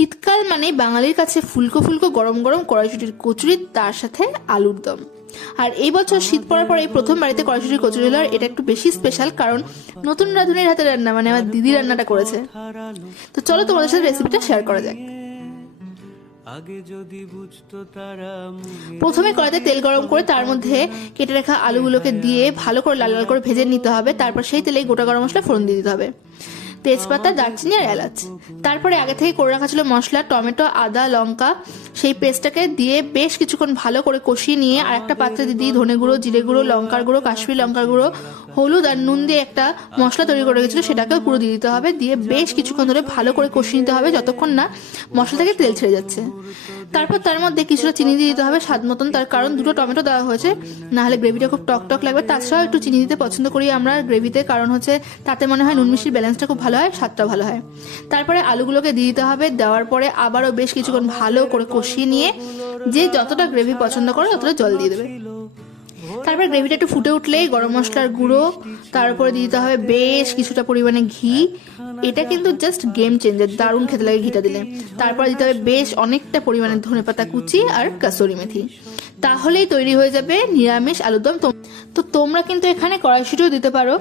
শীতকাল মানে বাঙালির কাছে ফুলকো ফুলকো গরম গরম কড়াইশুটির কচুরি, তার সাথে আলুর দম। আর এই বছর শীত পড়ার পর এই প্রথম বাড়িতে কড়াইশুটির কচুরি হলো। আর এটা একটু বেশি স্পেশাল, কারণ নতুন রাঁধুনির হাতে রান্না, মানে আমার দিদি রান্নাটা করেছে। তো চলো তোমাদের সাথে রেসিপিটা শেয়ার করা যাক। প্রথমে কড়াইতে তেল গরম করে তার মধ্যে কেটে রাখা আলুগুলোকে দিয়ে ভালো করে লাল লাল করে ভেজে নিতে হবে। তারপর সেই তেলেই গোটা গরম মশলা ফোড়ন দিয়ে দিতে হবে, তেজপাতা, দারচিনি আর এলাচ। তারপরে আগে থেকে করে রাখা ছিল মশলা, টমেটো, আদা, লঙ্কা, সেই পেস্টটাকে দিয়ে বেশ কিছুক্ষণ ভালো করে কষিয়ে নিয়ে আর একটা পাত্রে দিয়ে ধনে গুঁড়ো, জিরে গুঁড়ো, লঙ্কার গুঁড়ো, কাশ্মীরি লঙ্কার গুঁড়ো, হলুদ আর নুন দিয়ে একটা মশলা তৈরি করে রেখেছিল, সেটাকেও পুরো দিয়ে দিতে হবে। দিয়ে বেশ কিছুক্ষণ ধরে ভালো করে কষিয়ে নিতে হবে যতক্ষণ না মশলা থেকে তেল ছেড়ে যাচ্ছে। তারপর তার মধ্যে কিছুটা চিনি দিয়ে দিতে হবে স্বাদ মতন, তার কারণ দুটো টমেটো দেওয়া হয়েছে, না হলে গ্রেভিটা খুব টক টক লাগবে। তাছাড়াও একটু চিনি দিতে পছন্দ করি আমরা গ্রেভিতে, কারণ হচ্ছে তাতে মনে হয় নুন মিষ্টির ব্যালেন্সটা খুব ভালো হয়, স্বাদটা ভালো হয়। তারপরে আলুগুলোকে দিয়ে দিতে হবে, দেওয়ার পরে আবারও বেশ কিছুক্ষণ ভালো করে কষিয়ে নিয়ে যে যতটা গ্রেভি পছন্দ করে ততটা জল দিয়ে দেবে। তারপরে গ্রেভিটা একটু ফুটে উঠলেই গরম মশলার গুঁড়ো, তার উপরে দিয়ে দিতে হবে বেশ কিছুটা পরিমাণে ঘি। এটা কিন্তু জাস্ট গেম চেঞ্জার, দারুণ খেতে লাগে ঘিটা দিলে। তারপরে দিতে হবে বেশ অনেকটা পরিমাণে ধনেপাতা কুচি আর কাসুরি মেথি। তাহলেই তৈরি হয়ে যাবে নিরামিষ আলুর দম। তো তোমরা কিন্তু এখানে কড়াইশুঁটিও দিতে পারো।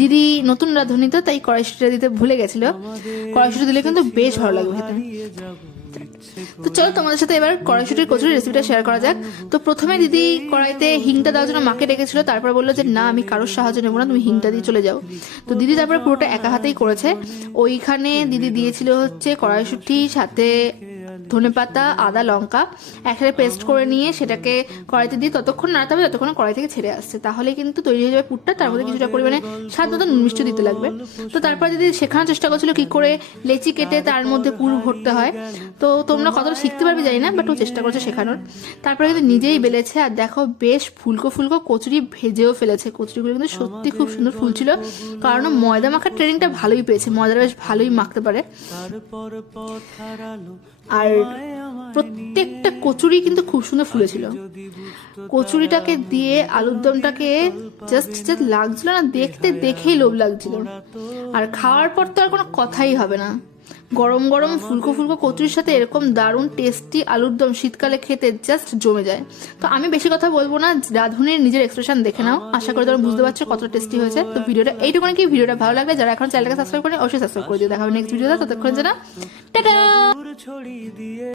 দিদি নতুন রাঁধুনি তো, তাই কড়াইশুঁটিটা দিতে ভুলে গেছিল। কড়াইশুঁটি দিলে কিন্তু বেশ ভালো লাগবে খেতে। তো চলো তোমাদের সাথে এবার কড়াইশুটির কচুরি রেসিপিটা শেয়ার করা যাক। তো প্রথমে দিদি কড়াইতে হিংটা দেওয়ার জন্য মাকে ডেকেছিল, তারপর বললো যে না, আমি কারোর সাহায্য নেবো না, তুমি হিংটা দিয়ে চলে যাও। তো দিদি তারপরে পুরোটা একা হাতেই করেছে। ওইখানে দিদি দিয়েছিল হচ্ছে কড়াইশুটি, সাথে ধনেপাতা, আদা, লঙ্কা একসাথে পেস্ট করে নিয়ে সেটাকে কড়াইতে দিয়ে ততক্ষণ নাড়াতে হবে যতক্ষণ কড়াই থেকে ছেড়ে আসছে, তাহলে কিন্তু তৈরি হয়ে যাবে পুরটা। তার মধ্যে কিছুটা পরিমাণে স্বাদ মতো নুন মিষ্টি দিতে লাগবে। তো তারপর দিদি শেখানোর চেষ্টা করছিল কি করে লেচি কেটে তার মধ্যে পুর ভরতে হয়। তো তোমরা কতটা শিখতে পারবে জানি না, বাট ও চেষ্টা করছে শেখানোর। তারপরে কিন্তু নিজেই বেলেছে, আর দেখো বেশ ফুলকো ফুলকো কচুরি ভেজেও ফেলেছে। কচুরিগুলো কিন্তু সত্যি খুব সুন্দর ফুলছিল, কারণ ময়দা মাখার ট্রেনিংটা ভালোই পেয়েছে, ময়দাটা বেশ ভালোই মাখতে পারে। আর প্রত্যেকটা কচুরি কিন্তু খুব সুন্দর ফুলেছিল। কচুরিটাকে দিয়ে আলুর দমটাকে জাস্ট লাগছিল না, দেখতে দেখেই লোভ লাগছিল। আর খাওয়ার পর তো আর কোনো কথাই হবে না। গরম গরম ফুলকো ফুলকো কচুরির সাথে এরকম দারুণ টেস্টি আলুর দম শীতকালে খেতে জাস্ট জমে যায়। তো আমি বেশি কথা বলবো না, রাঁধুনির নিজের এক্সপ্রেশন দেখে নাও, আশা করি তোমরা বুঝতে পারছো কতটা টেস্টি হয়েছে। তো ভিডিওটা এইটুকুনি, কি ভিডিওটা ভালো লাগলে যারা এখন চ্যানেলটাকে সাবস্ক্রাইব করেন অবশ্যই সাবস্ক্রাইব করে দিও। দেখা হবে নেক্সট ভিডিওতে, ততক্ষণ জানা টাটা।